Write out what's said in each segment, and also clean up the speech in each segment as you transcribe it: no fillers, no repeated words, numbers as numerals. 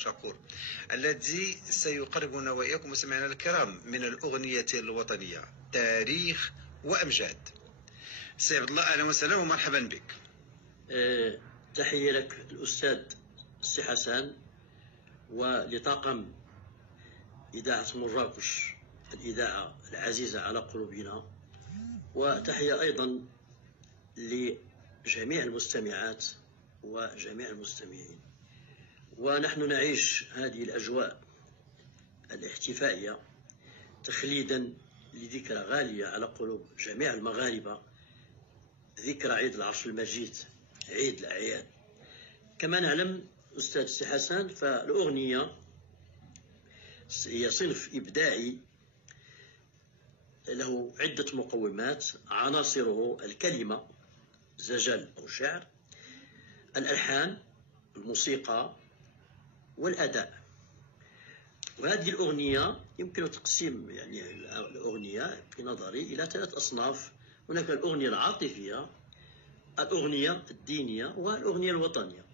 شكور الذي سيقربنا وإياكم مستمعينا الكرام من الأغنية الوطنية تاريخ وأمجاد. سي عبد الله، أهلا وسهلا ومرحبا بك. تحية لك الأستاذ السي حسن ولطاقم إذاعة مراكش، الإذاعة العزيزة على قلوبنا، وتحية أيضا لجميع المستمعات وجميع المستمعين. ونحن نعيش هذه الأجواء الاحتفائية تخليدا لذكرى غالية على قلوب جميع المغاربة، ذكرى عيد العرش المجيد، عيد الأعياد. كما نعلم أستاذ سي حسن، فالأغنية هي صنف إبداعي له عدة مقومات، عناصره الكلمة زجل أو شعر، الألحان، الموسيقى، والأداء. وهذه الأغنية يمكن تقسيم الأغنية في نظري إلى 3 أصناف. هناك الأغنية العاطفية، الأغنية الدينية، والأغنية الوطنية.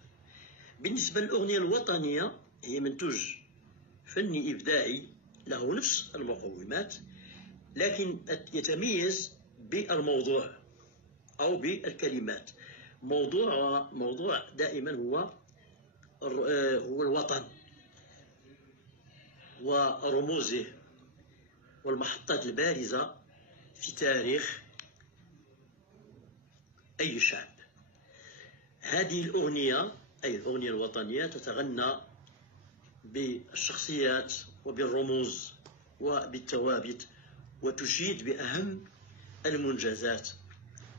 بالنسبة للأغنية الوطنية هي منتوج فني إبداعي له نفس المقومات، لكن يتميز بالموضوع أو بالكلمات. موضوع دائما هو الوطن ورموزه والمحطات البارزة في تاريخ أي شعب. هذه الأغنية أي الأغنية الوطنية تتغنى بالشخصيات وبالرموز وبالثوابت، وتشيد بأهم المنجزات،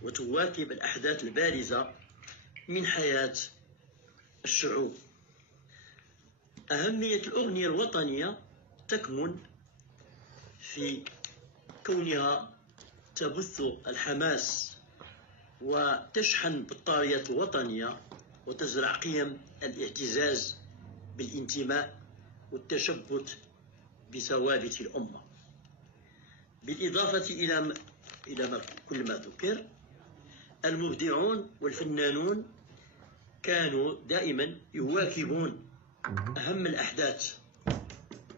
وتواكب الأحداث البارزة من حياة الشعوب. أهمية الأغنية الوطنية تكمن في كونها تبث الحماس وتشحن بالطاريات الوطنية، وتزرع قيم الاعتزاز بالانتماء والتشبث بثوابت الأمة. بالإضافة إلى كل ما ذكر، المبدعون والفنانون كانوا دائما يواكبون أهم الأحداث،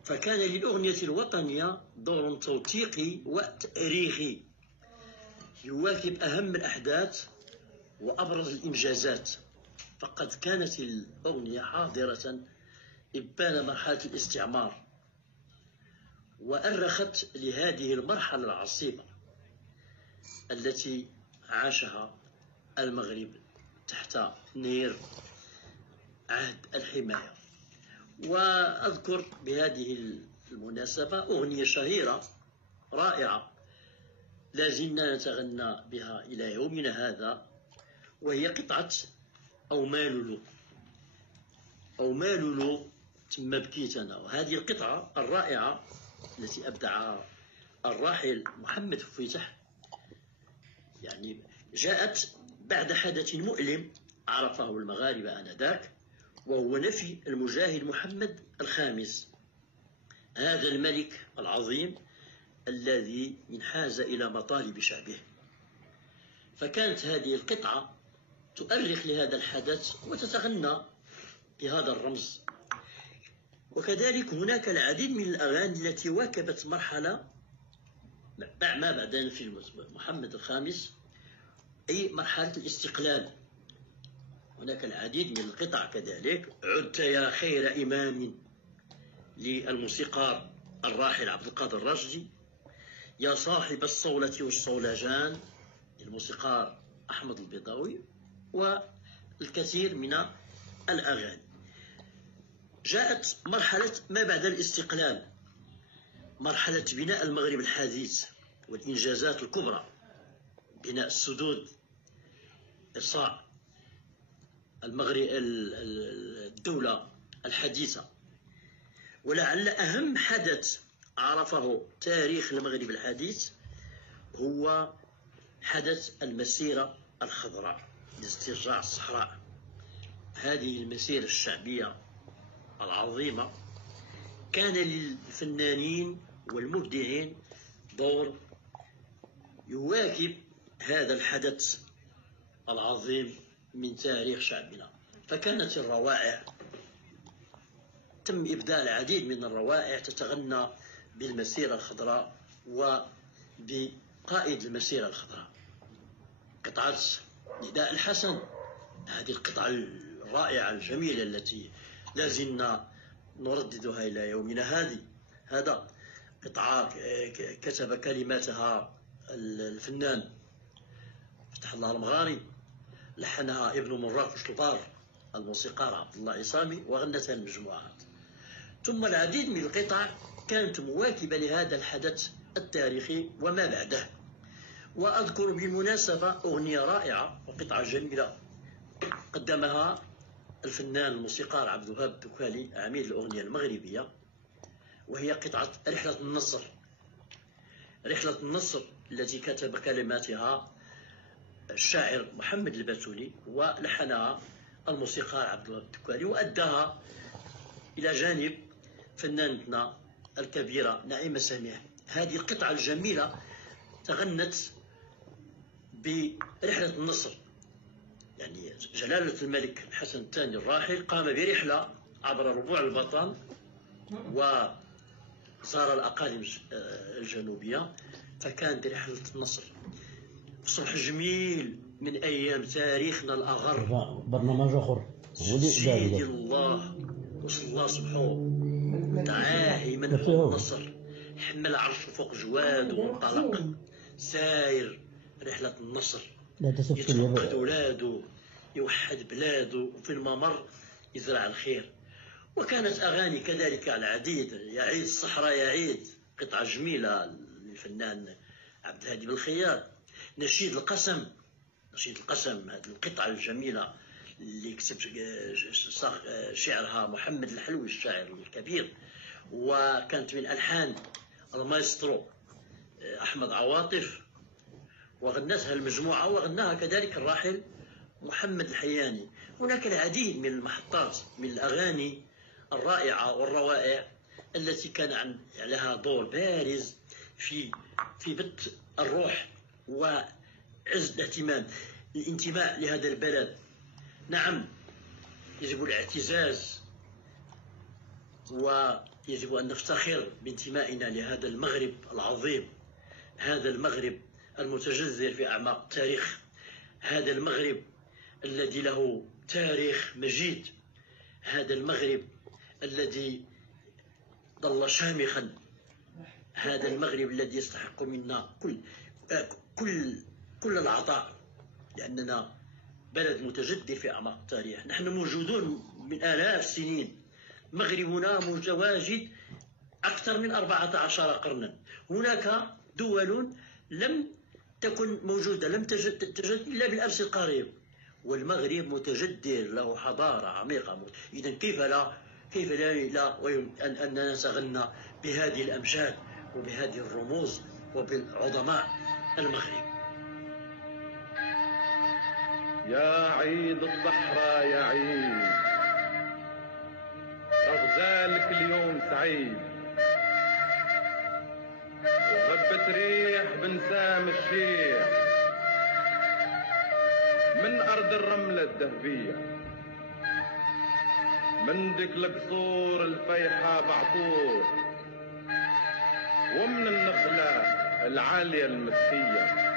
فكان للأغنية الوطنية دور توثيقي وتاريخي يواكب أهم الأحداث وأبرز الإنجازات. فقد كانت الأغنية حاضرة إبان مرحلة الاستعمار، وأرخت لهذه المرحلة العصيبة التي عاشها المغرب تحت نير عهد الحماية. وأذكر بهذه المناسبة أغنية شهيرة رائعة لا زلنا نتغنى بها إلى يومنا هذا، وهي قطعة أو مالولو تم بكيت أنا. وهذه القطعة الرائعة التي أبدعها الراحل محمد فويتح جاءت بعد حدث مؤلم عرفه المغاربة آنذاك، وهو نفي المجاهد محمد الخامس، هذا الملك العظيم الذي انحاز إلى مطالب شعبه. فكانت هذه القطعة تؤرخ لهذا الحدث وتتغنى بهذا الرمز. وكذلك هناك العديد من الأغاني التي واكبت مرحلة ما بعد نفي محمد الخامس، أي مرحلة الاستقلال. هناك العديد من القطع كذلك. عدت يا خير إمام للموسيقار الراحل عبد القادر الراشدي، يا صاحب الصولة والصولجان للموسيقار أحمد البيضاوي، والكثير من الأغاني. جاءت مرحلة ما بعد الاستقلال، مرحلة بناء المغرب الحديث والإنجازات الكبرى، بناء السدود، إرصاء المغرب الدولة الحديثة. ولعل أهم حدث عرفه تاريخ المغرب الحديث هو حدث المسيرة الخضراء لاسترجاع الصحراء. هذه المسيرة الشعبية العظيمة كان للفنانين والمبدعين دور يواكب هذا الحدث العظيم من تاريخ شعبنا. فكانت الروائع تم إبداع العديد من الروائع تتغنى بالمسيرة الخضراء وبقائد المسيرة الخضراء. قطعة نداء الحسن، هذه القطعة الرائعة الجميلة التي لازلنا نرددها إلى يومنا هذا قطعة كتب كلماتها الفنان فتح الله المغاري، لحنها ابن مراكش البار الموسيقار عبد الله عصامي، وغنتها المجموعات. ثم العديد من القطع كانت مواكبة لهذا الحدث التاريخي وما بعده. وأذكر بالمناسبة أغنية رائعة وقطعة جميلة قدمها الفنان الموسيقار عبد الوهاب الدكالي عميد الأغنية المغربية، وهي قطعة رحلة النصر. رحلة النصر التي كتب كلماتها الشاعر محمد البتولي ولحنها الموسيقار عبد الوهاب الدكالي، وأداها إلى جانب فنانتنا الكبيرة نعيمة سميح. هذه القطعة الجميلة تغنت برحلة النصر، يعني جلالة الملك الحسن الثاني الراحل قام برحلة عبر ربوع الوطن وزار الأقاليم الجنوبية، فكانت رحلة النصر صلح جميل من أيام تاريخنا الأغر. برنامج آخر سيدي الله وصل الله سبحانه دعاه من النصر، حمل عرش فوق جواد وانطلق ساير رحلة النصر، يتفقد ولاده يوحد بلاده وفي الممر يزرع الخير. وكانت أغاني كذلك العديد، يا عيد الصحراء يا عيد قطعة جميلة للفنان عبد الهادي بن خياط. نشيد القسم، نشيد القسم، هذه القطعة الجميلة اللي كتب شعرها محمد الحلوي الشاعر الكبير، وكانت من ألحان المايسترو أحمد عواطف، وغنتها المجموعة وغناها كذلك الراحل محمد الحياني. هناك العديد من المحطات من الأغاني الرائعة والروائع التي كان لها دور بارز في بث الروح وعز الاهتمام، الانتماء لهذا البلد. نعم، يجب الاعتزاز ويجب أن نفتخر بانتمائنا لهذا المغرب العظيم، هذا المغرب المتجذر في أعماق التاريخ، هذا المغرب الذي له تاريخ مجيد، هذا المغرب الذي ظل شامخا، هذا المغرب الذي يستحق منا كل العطاء، لأننا بلد متجدد في أعماق التاريخ. نحن موجودون من آلاف السنين، مغربنا متواجد أكثر من 14 قرنا. هناك دول لم تكن موجودة، لم تجد إلا بالأمس القريب، والمغرب متجدر له حضارة عميقة. إذن كيف لا أننا نتغنى بهذه الأمجاد وبهذه الرموز وبالعظماء المغرب. يا عيد الصحراء يا عيد، أغزالك اليوم سعيد، وغبت ريح بنسام الشيخ من أرض الرملة الذهبية، من دك القصور الفيحة بعطور، ومن النخلة العالية المسكية.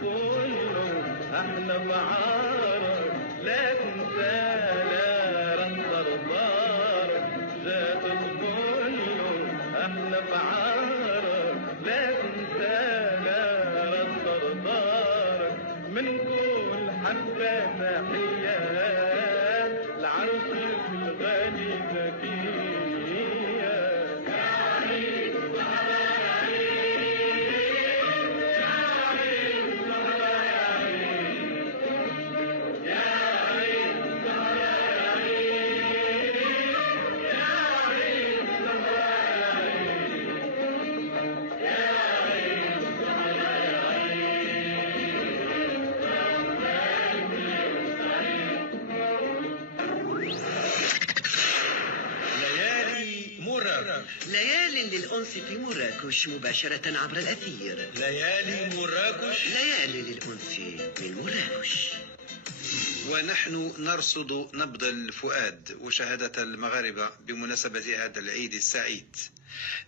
كله احنا بعارك لا تنسى لا رنصر دارك جات كله احنا بعارك لا تنسى لا رنصر دارك من كل حتى تحيات العرش الغالي زكية يا عيد الصحراء يا عيد الصحراء يا عيد الصحراء يا عيد الصحراء يا عيد ليال للأنس في مراكش مباشرة عبر الأثير. ليالي مراكش، ليالي للأنس من مراكش. ونحن نرصد نبض الفؤاد وشهادة المغاربة بمناسبة هذا العيد السعيد.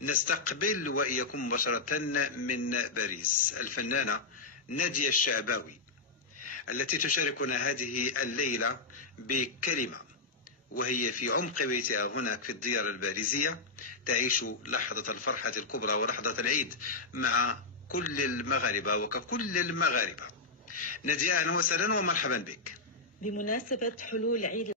نستقبل وإياكم مباشرة من باريس الفنانة نادية الشعباوي التي تشاركنا هذه الليلة بكلمة، وهي في عمق بيتها هناك في الديار الباريزية تعيش لحظة الفرحة الكبرى ولحظة العيد مع كل المغاربة وككل المغاربة. نادية أهلا وسهلا ومرحبا بك. بمناسبة حلول عيد